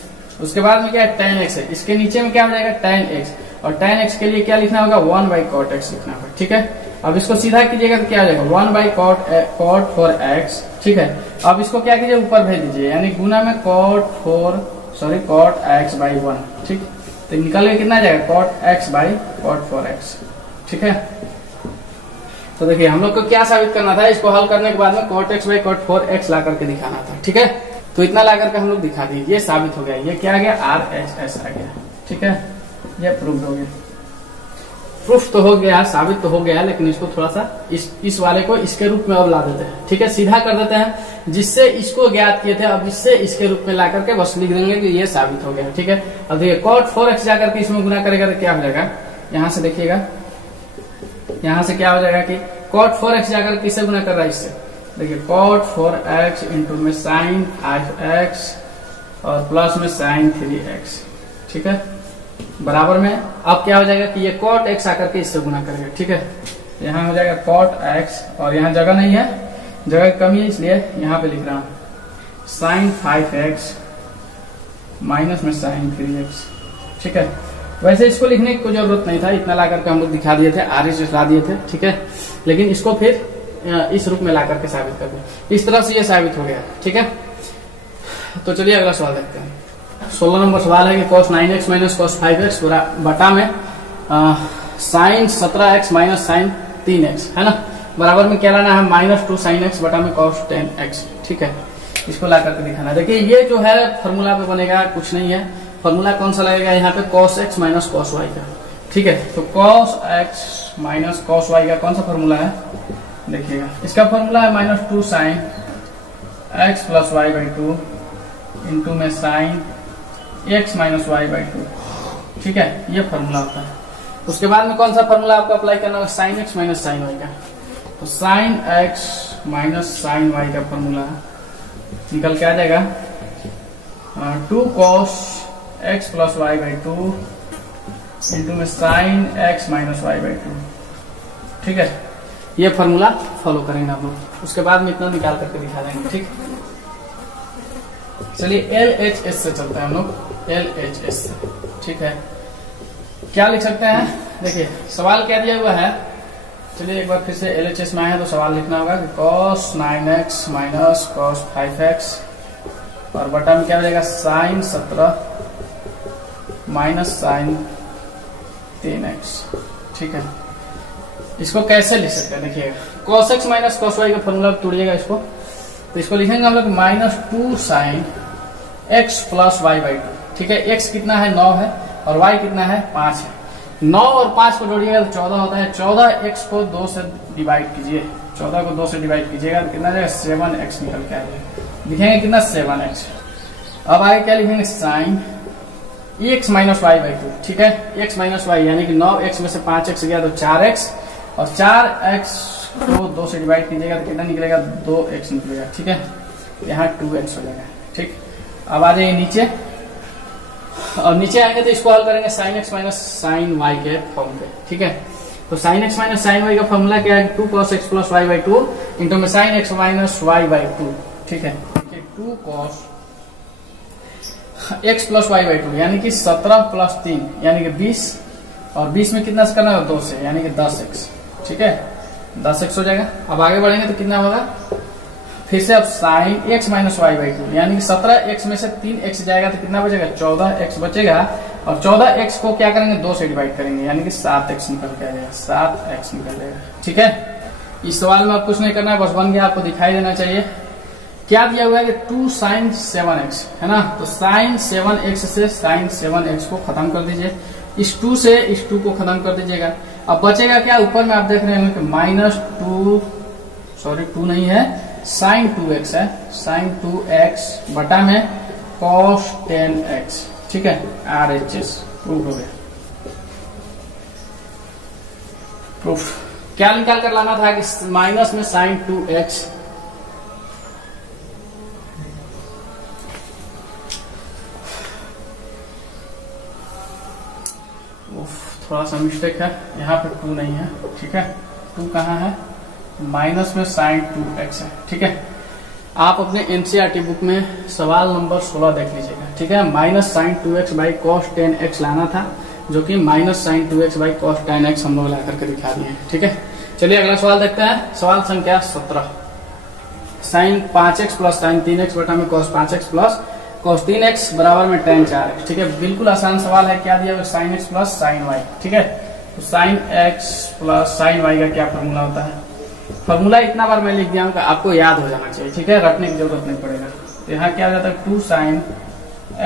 उसके बाद में क्या है, tan x है, इसके नीचे में क्या हो जाएगा, tan x, और tan x के लिए क्या लिखना होगा, 1 बाई cot x लिखना होगा। ठीक है, अब इसको सीधा कीजिएगा तो क्या हो जाएगा, 1 बाई cot 4x। ठीक है, अब इसको क्या कीजिए, ऊपर भेज दीजिए, यानी गुना में cot x बाई 1। ठीक, तो निकल के कितना आ जाएगा, cot x by cot 4x। ठीक है, तो देखिए हम लोग को क्या साबित करना था, इसको हल करने के बाद में cot x by cot 4x ला करके दिखाना था। ठीक है, तो इतना ला करके हम लोग दिखा दिए, ये साबित हो गया, ये क्या आ गया, RHS आ गया। ठीक है, ये प्रूफ हो गया, प्रूफ तो हो गया, साबित तो हो गया, लेकिन इसको थोड़ा सा इस वाले को इसके रूप में अब ला देते हैं। ठीक है, सीधा कर देते हैं, जिससे इसको ज्ञात किए थे अब इससे इसके रूप में ला करके बस लिख देंगे कि ये साबित हो गया। ठीक है, अब देखिए cot 4x जाकर के इसमें गुना करेगा तो क्या हो जाएगा, यहाँ से देखिएगा, यहाँ से क्या हो जाएगा कि cot 4x जाकर किससे गुना कर रहा है, इससे देखिए cot 4x इंटू में sin 5x और प्लस में sin 3x। ठीक है, बराबर में अब क्या हो जाएगा कि ये cot x आकर के इससे गुना करेगा। ठीक है, यहाँ हो जाएगा cot x और यहाँ जगह नहीं है, जगह की कमी है इसलिए यहाँ पे लिख रहा हूँ sin 5x माइनस में sin 3x। ठीक है, वैसे इसको लिखने की कोई जरूरत नहीं था, इतना ला करके हम लोग दिखा दिए थे, RHS ला दिए थे। ठीक है, लेकिन इसको फिर इस रूप में ला करके साबित कर दिया, इस तरह से ये साबित हो गया। ठीक है, तो चलिए अगला सवाल देखते हैं। 16 नंबर सवाल है कि cos 9x minus cos 5x बटा में sin 17x minus sin 3x है ना, बराबर में क्या लाना है, -2 sin x बटा में cos 10x। ठीक है, इसको ला करके दिखाना। देखिए ये जो है फॉर्मूला पे बनेगा, कुछ नहीं है, फॉर्मूला कौन सा लगेगा यहाँ पे, cos x minus cos y का। ठीक है, तो cos x minus cos y का कौन सा फॉर्मूला है, देखिएगा, इसका फॉर्मूला है -2 sin x plus y by 2 into में sin x minus y by 2। ठीक है, ये फॉर्मूला होता है। उसके बाद में कौन सा फॉर्मूला आपको अप्लाई करना होगा, sin x minus sin y का। तो sin x minus sin y का फॉर्मूला निकल के आ जाएगा 2 cos x plus y by 2 into में sin x minus y by 2। ठीक है, ये फॉर्मूला फॉलो करेंगे आप लोग, उसके बाद में इतना निकाल करके दिखा देंगे। ठीक, चलिए LHS से चलते हैं हम लोग, LHS से। ठीक है, क्या लिख सकते हैं, देखिए सवाल क्या दिया हुआ है, चलिए एक बार फिर से LHS में आए तो सवाल लिखना होगा कि cos 9x minus cos 5x और बटा में क्या हो जाएगा, sin 17 माइनस sin 3x। ठीक है, इसको कैसे लिख सकते हैं, देखिएगा cos x minus cos y का फॉर्मूला तोड़िएगा इसको, तो इसको लिखेंगे हम लोग -2 sin x plus y by 2। ठीक है, x कितना है 9 है और y कितना है 5 है, 9 और 5 को जोड़िएगा तो 14 होता है, 14x को 2 से डिवाइड कीजिए, 14 को 2 से डिवाइड कीजिएगा तो कितना जाएगा 7x निकल के आएगा, लिखेंगे कितना 7x। अब आगे क्या लिखेंगे, sin x minus y by 2। ठीक है, x माइनस y यानी कि 9x में से 5x गया तो 4x और 4x को 2 से डिवाइड कीजिएगा तो कितना निकलेगा, 2x निकलेगा। ठीक है, यहाँ 2x हो जाएगा। ठीक, अब आ जाइए नीचे, और नीचे आएंगे तो इसको हल करेंगे sin x minus sin y के फॉर्म पे। ठीक है, तो sin x minus sin y का फॉर्मूला क्या है, 2 cos x plus y by 2 into में sin x minus y by 2। ठीक है, 2 cos x plus y by 2 यानी कि 17 प्लस 3 यानी कि 20 और 20 में कितना से करना है 2 से यानी कि 10x। ठीक है, 10x हो जाएगा। अब आगे बढ़ेंगे तो कितना होगा, फिर से अब sin x minus y by 2 यानी कि 17x में से 3x जाएगा तो कितना बचेगा, 14x बचेगा और 14x को क्या करेंगे, 2 से डिवाइड करेंगे यानी कि 7x निकल के आ जाएगा, 7x निकल जाएगा। ठीक है, इस सवाल में आप कुछ नहीं करना है, बस बन गया, आपको दिखाई देना चाहिए। क्या दिया हुआ है कि 2 sin 7x है ना, तो sin 7x से sin 7x को खत्म कर दीजिए, इस 2 से इस 2 को खत्म कर दीजिएगा। अब बचेगा क्या, ऊपर में आप देख रहे हैं कि -2 नहीं है, sin 2x है, sin 2x बटा में cos 10x, ठीक है, RHS प्रूफ हो गया। प्रूफ क्या निकाल कर लाना था कि माइनस में sin 2x, थोड़ा सा मिस्टेक है, यहाँ पे 2 नहीं है, ठीक है, 2 कहाँ है, माइनस में sin 2x है, ठीक है। आप अपने एनसीईआरटी बुक में सवाल नंबर 16 देख लीजिएगा, ठीक है। Minus sin 2x by cos 10x लाना था, जो कि minus sin 2x by cos 10x हम लोग ला करके दिखा दिए हैं, ठीक है। चलिए अगला सवाल देखते हैं, सवाल संख्या 17। sin 5x plus sin 3x बटा में cos 5x plus cos 3x बराबर में tan 4x, ठीक है। बिल्कुल आसान सवाल है, क्या दिया हुआ, sin x plus sin y, ठीक है। तो sin x plus sin y का क्या फॉर्मूला होता है, फॉर्मूला इतना बार मैं लिख दिया हूँ, आपको याद हो जाना चाहिए, ठीक है, रटने की जरूरत नहीं पड़ेगा। तो यहाँ क्या हो जाता है, 2 sin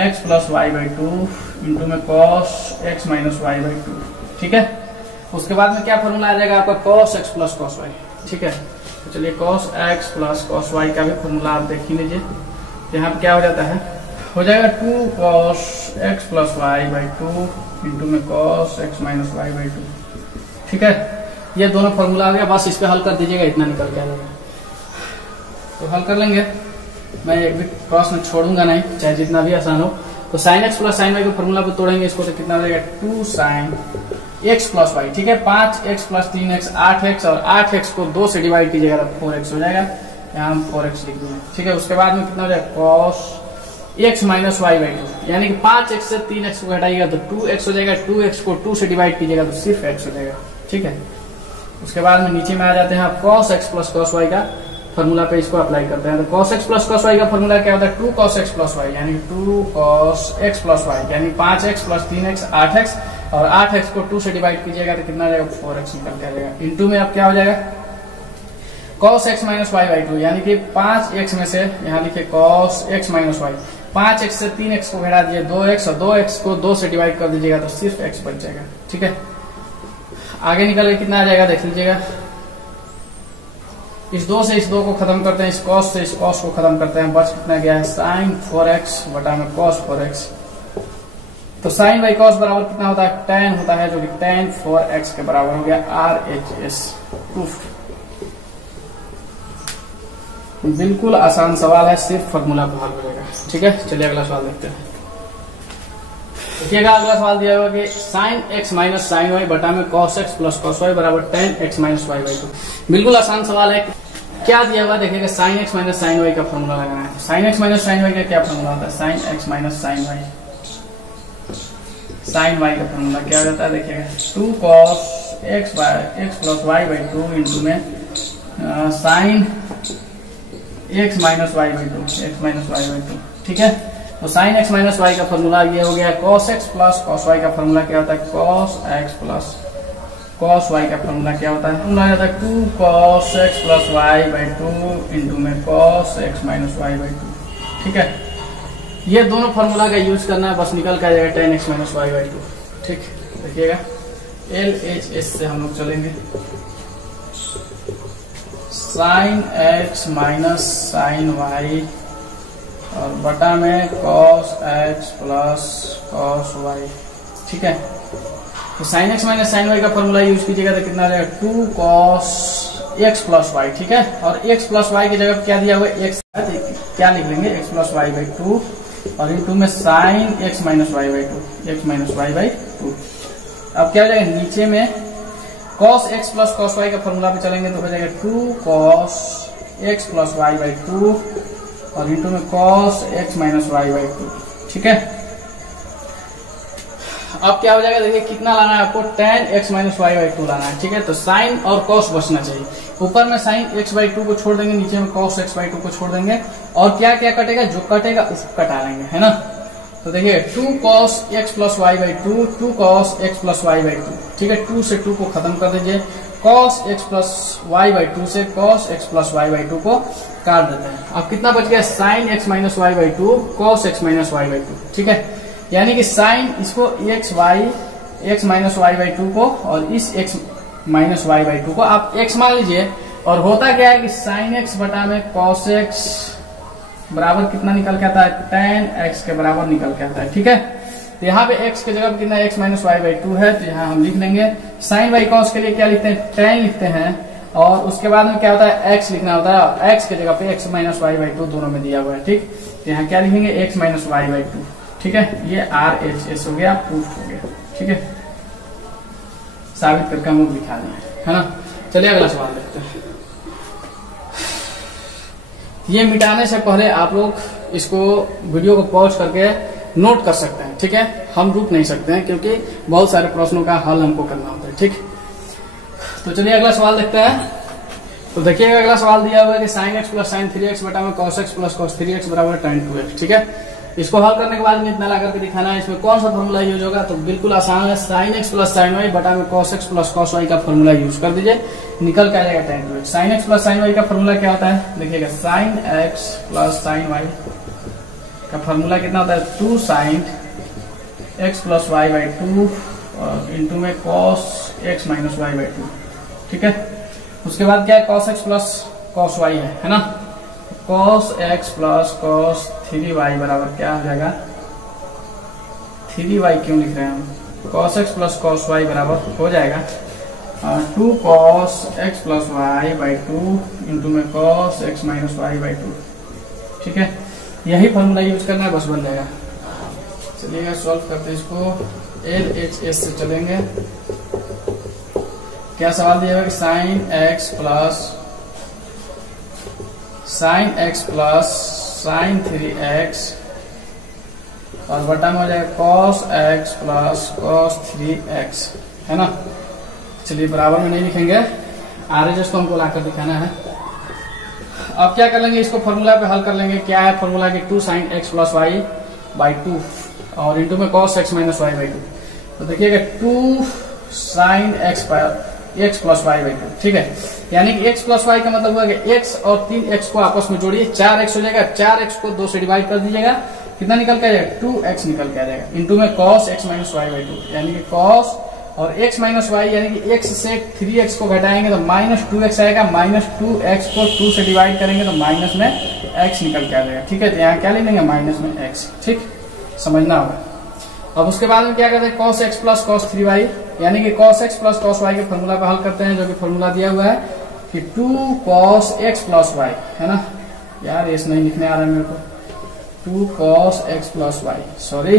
x plus y by 2 into में cos x minus y by 2, ठीक है। उसके बाद में क्या फॉर्मूला आ जाएगा आपका, cos x plus cos y, ठीक है। तो चलिए cos x plus cos y का भी फॉर्मूला आप देख ही लीजिए। यहाँ पे क्या हो जाता है, हो जाएगा 2 cos x plus y by 2 into में cos x minus y by 2, ठीक है। ये दोनों फॉर्मूला आ गया, बस इस पे हल कर दीजिएगा, इतना निकल के आ जाएगा। तो हल कर लेंगे, मैं एक भी प्रश्न छोड़ूंगा नहीं, चाहे जितना भी आसान हो। तो sin x plus sin y के फॉर्मूला पे तोड़ेंगे इसको, तो कितना हो जाएगा, 2 sin x प्लस y, ठीक है। 5x प्लस 3x 8x, और 8x को 2 से डिवाइड कीजिएगा तो 4x हो जाएगा, यहाँ हम 4x लिख देंगे, ठीक है। उसके बाद में कितना हो जाएगा, cos x minus y by 2, यानी कि 5x से 3x को घटाइएगा तो 2x हो जाएगा, 2x को 2 से डिवाइड कीजिएगा तो सिर्फ x हो जाएगा, ठीक है। उसके बाद में नीचे में आ जाते हैं आप cos x plus cos y का फॉर्मूला पे इसको अप्लाई करते हैं। तो cos x plus cos y का फॉर्मूला क्या होता है, 2 cos x प्लस y, यानी 2 cos x प्लस y, यानी 5x प्लस 3x 8x, और 8x को 2 से डिवाइड कीजिएगा तो कितना आ जाएगा, 4x निकल के आ जाएगा। इंटू में अब क्या हो जाएगा, cos x minus y by 2, यानी कि 5x में से यहाँ लिखिए cos x minus y, 5x से 3x को घटा दिए 2x, और 2x को 2 से डिवाइड कर दीजिएगा तो सिर्फ x बच जाएगा, ठीक है। आगे निकल के कितना आ जाएगा देख लीजिएगा, इस 2 से इस 2 को खत्म करते हैं, इस cos से इस cos को खत्म करते हैं, बच कितना गया है, sin 4x बटा में cos 4x। तो sin बाई cos बराबर कितना होता है, tan होता है, जो कि tan 4x के बराबर हो गया, RHS प्रूफ। बिल्कुल आसान सवाल है, सिर्फ फॉर्मूला को हल करेगा, ठीक है। चलिए अगला सवाल देखते हैं। देखिएगा अगला सवाल दिया हुआ कि sin x minus sin y बटा में cos x plus cos y बराबर tan x minus y by 2। बिल्कुल आसान सवाल है, क्या दिया हुआ देखिएगा, sin x minus sin y का फॉर्मूला लगाना है। sin x minus sin y का क्या फॉर्मूला होता है, sin x minus sin y, sin y का फॉर्मूला क्या होता है देखिएगा, 2 cos x plus y by 2 into में sin x minus y by 2, x minus y by 2, ठीक है। तो sin x माइनस y का फॉर्मूला ये हो गया, cos x plus cos y का फॉर्मूला क्या होता है, cos x plus cos y का फॉर्मूला क्या होता है, फॉर्मूला होता है 2 cos x plus y by 2 into में cos x minus y by 2, ठीक है। ये दोनों फॉर्मूला का यूज करना है, बस निकल के आ जाएगा tan x minus y by 2, ठीक। देखिएगा LHS से हम लोग चलेंगे, sin x minus sin y और बटा में cos x plus cos y, ठीक है। तो sin x minus sin y का फॉर्मूला यूज कीजिएगा तो कितना आ जाएगा, 2 cos x प्लस y, ठीक है। और x प्लस y की जगह क्या दिया हुआ है, x क्या लिख लेंगे, x प्लस y बाई 2, और इंटू में sin x minus y by 2, x minus y by 2। अब क्या हो जाएगा, नीचे में cos x plus cos y का फॉर्मूला पे चलेंगे तो हो जाएगा 2 cos x plus y by 2 और इंटू में cos x minus y by 2, ठीक है। अब क्या हो जाएगा, देखिए कितना लाना है आपको, tan x minus y by 2 लाना है, ठीक है। तो sin और cos बचना चाहिए, ऊपर में sin x बाई 2 को छोड़ देंगे, नीचे में cos x बाई 2 को छोड़ देंगे, और क्या क्या कटेगा, जो कटेगा उसको कटा लेंगे, है ना। तो देखिए 2 cos x plus y by 2, 2 cos x plus y by 2, ठीक है। 2 से 2 को खत्म कर दीजिए, cos x plus y by two से cos x plus y by two को काट देते हैं। अब कितना बच गया, sin x minus y by two cos x minus y by two. ठीक है, यानी कि साइन इसको x minus y by two को और इस x minus y by two को आप x मान लीजिए, और होता क्या है कि साइन x बटा में cos x बराबर कितना निकल के आता है, tan x के बराबर निकल के आता है। ठीक है, तो यहाँ पे x के जगह पे कितना x minus y by two है, तो यहाँ हम लिख लेंगे साइन बाई कॉस के लिए क्या लिखते हैं, tan लिखते हैं, और उसके बाद में क्या होता है, x लिखना होता है, और x के जगह पे x minus y by two दोनों में दिया हुआ है। ठीक, तो यहाँ क्या लिखेंगे, x minus y by two. ठीक है, ये RHS हो गया, प्रूफ हो गया। ठीक है, साबित करके हम लोग दिखा दें, है ना। चलिए अगला सवाल देखते हैं। ये मिटाने से पहले आप लोग इसको वीडियो को पॉज करके नोट कर सकते हैं। ठीक है, हम रुक नहीं सकते हैं क्योंकि बहुत सारे प्रश्नों का हल हमको करना होता है। ठीक, तो चलिए अगला सवाल देखते हैं। तो देखिएगा अगला सवाल दिया हुआ है कि sine x plus sine three x बटा में cos x plus cos three x बराबर tan 2x। ठीक है, इसको हल करने के बाद में इतना ला करके दिखाना है इसमें कौन सा फॉर्मूला यूज होगा। तो बिल्कुल आसान है, sine x plus sine y बटा में cos x plus cos y का फॉर्मूला यूज कर दीजिए, निकल के आ जाएगा tan 2x। Sine x plus sine y का फॉर्मूला क्या होता है, देखिएगा sine x plus sine y का फॉर्मूला कितना होता है, 2 sine x plus y by two और इंटू में cos x minus y by two. ठीक है, उसके बाद क्या है, cos x plus cos y है ना, cos x plus cos three y बराबर क्या हो जाएगा, थ्री वाई क्यों लिख रहे हैं हम, cos x plus cos y बराबर हो जाएगा 2 cos x plus y by two into में cos x minus y by two. ठीक है, यही फॉर्मूला यूज करना है, बस बन जाएगा। चलिएगा सॉल्व करते हैं इसको, LHS से चलेंगे। क्या सवाल दिया है कि sine x plus sine three x और बटा में हो जाएगा cos x plus cos three x, है ना। चलिए बराबर में नहीं लिखेंगे, RHS को हमको लाकर दिखाना है। अब क्या कर लेंगे, इसको फॉर्मूला पे हल कर लेंगे। क्या है फॉर्मूला की, 2 sine x plus y by two और इंटू में cos x minus y by two. तो देखिएगा 2 sine x plus y by two. ठीक है, यानी कि x प्लस वाई का मतलब हुआ कि x और 3x को आपस में जोड़िए, 4x हो जाएगा, 4x को 2 से डिवाइड कर दीजिएगा, कितना निकल के आ जाएगा, 2x निकल के आ जाएगा, इंटू में cos x minus y by two, यानी कि कॉस और x माइनस वाई यानी कि x से 3x को घटाएंगे तो माइनस 2x आएगा, माइनस 2x को 2 से डिवाइड करेंगे तो माइनस में x निकल के आ जाएगा। ठीक है, तो यहाँ क्या ले लेंगे, माइनस में x। ठीक, समझना होगा। अब उसके बाद में क्या करते हैं, cos x plus cos 3y यानी कि cos x plus cos y के फॉर्मूला पे हल करते हैं, जो कि फॉर्मूला दिया हुआ है कि 2 cos x प्लस y, है ना। यार ये नहीं लिखने आ रहा है मेरे को, 2 cos x plus y, sorry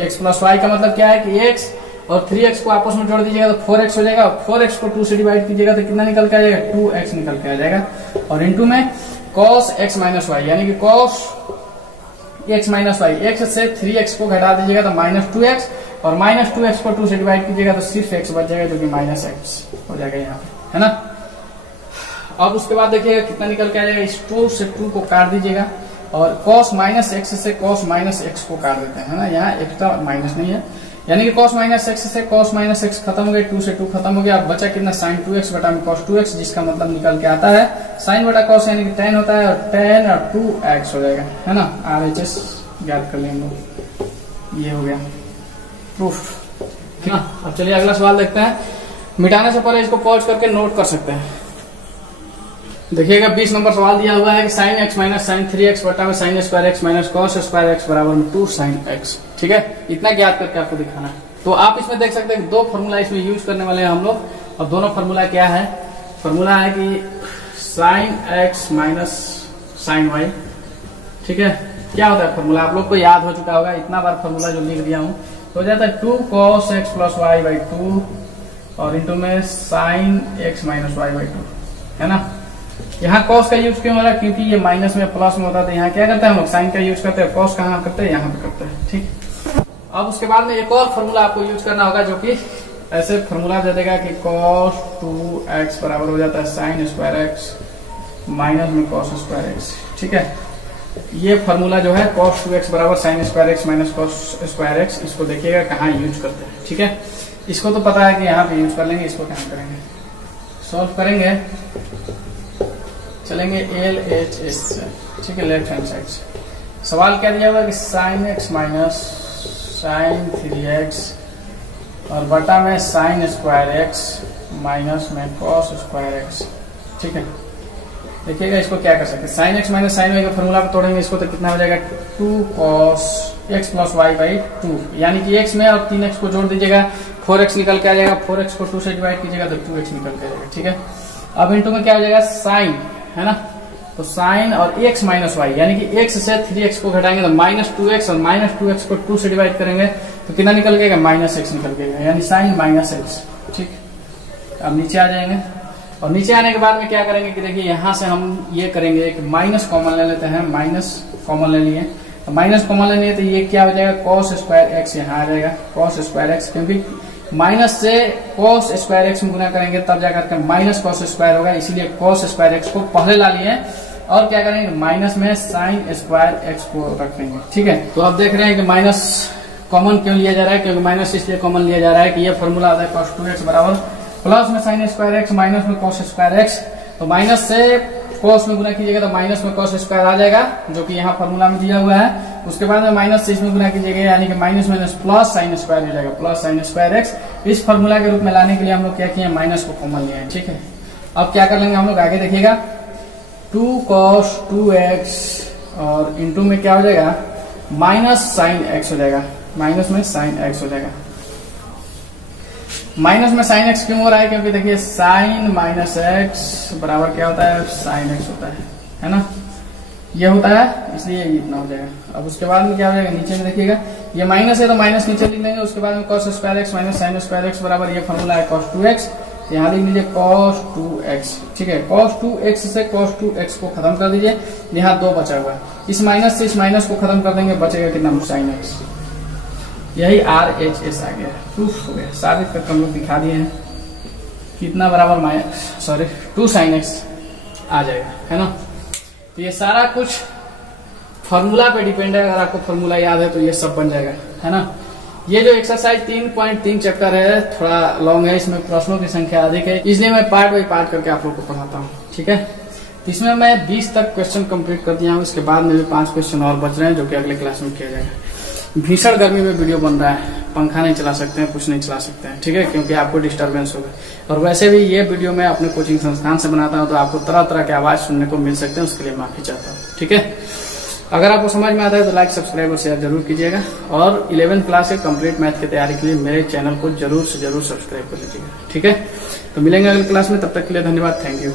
x plus y का मतलब क्या है कि x और 3x को आपस में जोड़ दीजिएगा तो 4x हो जाएगा, और 4x को 2 से डिवाइड कीजिएगा तो कितना निकल के आ जाएगा, 2x निकल के आ जाएगा, और इंटू में cos x माइनस वाई यानी कि cos x minus y, x से 3x को घटा दीजिएगा तो माइनस 2x, और माइनस 2x को 2 से डिवाइड कीजिएगा तो सिर्फ x बच जाएगा, जो कि माइनस x हो जाएगा यहाँ पे, है ना। अब उसके बाद देखिएगा कितना निकल के आ जाएगा, इस 2 से 2 को काट दीजिएगा, और cos माइनस x से cos माइनस x को काट देते हैं, है ना। यहाँ एक्स्ट्रा माइनस नहीं है, यानी कि cos माइनस x से cos माइनस x खत्म हो गया, 2 से 2 खत्म हो गया, अब बचा कितना, sin 2x बटा में cos 2x, जिसका मतलब निकल के आता है sin बटा cos यानी कि tan होता है, और tan और 2x हो जाएगा, है ना। RHS याद कर लेंगे, ये हो गया प्रूफ, है ना। अब चलिए अगला सवाल देखते हैं। मिटाने से पहले इसको पॉज करके नोट कर सकते हैं। देखिएगा 20 नंबर सवाल दिया हुआ है कि sine x minus sine three x बटा में sine square x minus cos square x बराबर में 2 साइन एक्स। ठीक है, इतना ज्ञात करके आपको दिखाना है। तो आप इसमें देख सकते हैं 2 फॉर्मूला इसमें यूज करने वाले हैं हम लोग, और दोनों फॉर्मूला क्या है, फॉर्मूला है कि sine x minus sine y. ठीक है, क्या होता है फॉर्मूला, आप लोग को याद हो चुका होगा, इतना बार फॉर्मूला जो लिख दिया हूँ, तो हो जाता है 2 cos x plus y by two और इंटू में sine x minus y by two, है ना। यहाँ cos का यूज क्यों हो रहा है, क्योंकि ये माइनस में प्लस में होता है, तो यहाँ क्या करते हैं हम लोग, साइन का यूज करते हैं, cos कहाँ करते हैं, यहाँ पे करते हैं। ठीक, अब उसके बाद में एक और फॉर्मूला आपको यूज करना होगा, जो कि ऐसे फॉर्मूला दे देगा कि cos 2x बराबर हो जाता है साइन स्क्वायर एक्स माइनस में cos स्क्वायर एक्स। ठीक है, ये फॉर्मूला जो है cos 2x बराबर sign square x minus cos square x, इसको देखिएगा कहाँ यूज करते हैं। ठीक है, इसको तो पता है कि यहाँ पे यूज कर लेंगे, इसको कहाँ करेंगे। सॉल्व करेंगे, चलेंगे एल एच एस से, ठीक है, लेफ्ट हैंड साइड से। सवाल क्या दिया हुआ कि sine x minus sign 3x और बटा में साइन स्क्वायर एक्स माइनस में कॉस स्क्वायर एक्स, ठीक है। देखिएगा इसको क्या कर सकते हैं, sine x minus sine y का फॉर्मूला को तोड़ेंगे इसको तो कितना हो जाएगा 2 cos x plus y by 2, यानी कि x में और 3x को जोड़ दीजिएगा 4x निकल के आ जाएगा, 4x को 2 से डिवाइड कीजिएगा तो 2x निकल के आ जाएगा, ठीक है। अब इंटू में क्या हो जाएगा साइन, है ना, तो साइन और x माइनस वाई, यानी कि x से 3x को घटाएंगे तो माइनस 2x और माइनस 2x को 2 से डिवाइड करेंगे तो कितना निकल गएगा माइनस x निकल गएगा, यानी साइन माइनस x, ठीक। अब नीचे आ जाएंगे और नीचे आने के बाद में क्या करेंगे कि देखिए यहां से हम ये करेंगे एक माइनस कॉमन ले लेते हैं, माइनस कॉमन ले लिए तो माइनस कॉमन ले लिए तो ये क्या हो जाएगा कॉस स्क्वायर एक्स, यहाँ आ जाएगा कॉस स्क्वायर एक्स, क्योंकि माइनस से कॉस स्क्वायर एक्स में गुना करेंगे तब जाकर के माइनस कॉस स्क्वायर होगा, इसीलिए कॉस स्क्वायर एक्स को पहले ला लिए और क्या करेंगे माइनस में साइन स्क्वायर एक्स को रखेंगे, ठीक है। तो अब देख रहे हैं कि माइनस कॉमन क्यों लिया जा रहा है, क्योंकि माइनस इसलिए कॉमन लिया जा रहा है कि ये फॉर्मूला आता है cos 2x बराबर प्लस में साइन स्क्वायर एक्स माइनस में कॉस स्क्वायर एक्स, तो माइनस से कॉस में गुना कीजिएगा तो माइनस में कॉस स्क्वायर आ जाएगा जो कि यहाँ फॉर्मूला में दिया हुआ है। उसके बाद में माइनस से इसमें गुना कीजिएगा यानी कि minus minus plus sine square हो जाएगा, प्लस साइन स्क्वायर एक्स। इस फॉर्मूला के रूप में लाने के लिए हम लोग क्या किए, माइनस को कॉमन लिया है, ठीक है। अब क्या कर लेंगे हम लोग आगे देखिएगा 2 cos 2x और इंटू में क्या हो जाएगा माइनस साइन एक्स हो जाएगा, माइनस में साइन एक्स हो जाएगा। माइनस में साइन एक्स क्यों हो रहा है, क्योंकि देखिए साइन माइनस एक्स बराबर क्या होता है साइन एक्स होता है ना, ये होता है, इसलिए इतना हो जाएगा। अब उसके बाद में क्या हो जाएगा नीचे में देखिएगा ये माइनस है तो माइनस नीचे लिख लेंगे, उसके बाद में cos square x minus sign square x बराबर ये फॉर्मूला है cos 2x, यहाँ लिख लीजिए cos 2x, ठीक है। cos 2x से cos 2x को खत्म कर दीजिए, यहाँ 2 बचा हुआ है, इस माइनस से इस माइनस को खत्म कर देंगे, बचेगा कितना साइन एक्स, यही RHS आ गया, प्रूफ हो गया, साबित करके हम लोग दिखा दिए हैं कितना बराबर माइनस 2 sin x आ जाएगा, है ना। तो ये सारा कुछ फॉर्मूला पे डिपेंड है, अगर आपको फॉर्मूला याद है तो ये सब बन जाएगा, है ना। ये जो एक्सरसाइज 3.3 चैप्टर है थोड़ा लॉन्ग है, इसमें प्रश्नों की संख्या अधिक है, इसलिए मैं पार्ट बाई पार्ट करके आप लोग को पढ़ाता हूँ, ठीक है। इसमें मैं 20 तक क्वेश्चन कंप्लीट कर दिया हूँ, इसके बाद में भी 5 क्वेश्चन और बच रहे हैं जो कि अगले क्लास में किया जाएगा। भीषण गर्मी में वीडियो बन रहा है, पंखा नहीं चला सकते हैं, कुछ नहीं चला सकते हैं, ठीक है, क्योंकि आपको डिस्टरबेंस होगा। और वैसे भी ये वीडियो मैं अपने कोचिंग संस्थान से बनाता हूं तो आपको तरह तरह के आवाज सुनने को मिल सकते हैं, उसके लिए माफी चाहता हूँ, ठीक है। अगर आपको समझ में आता है तो लाइक सब्सक्राइब और शेयर जरूर कीजिएगा, और 11th क्लास के कंप्लीट मैथ की तैयारी के लिए मेरे चैनल को जरूर से जरूर सब्सक्राइब कर लीजिएगा, ठीक है। तो मिलेंगे अगले क्लास में, तब तक के लिए धन्यवाद, थैंक यू।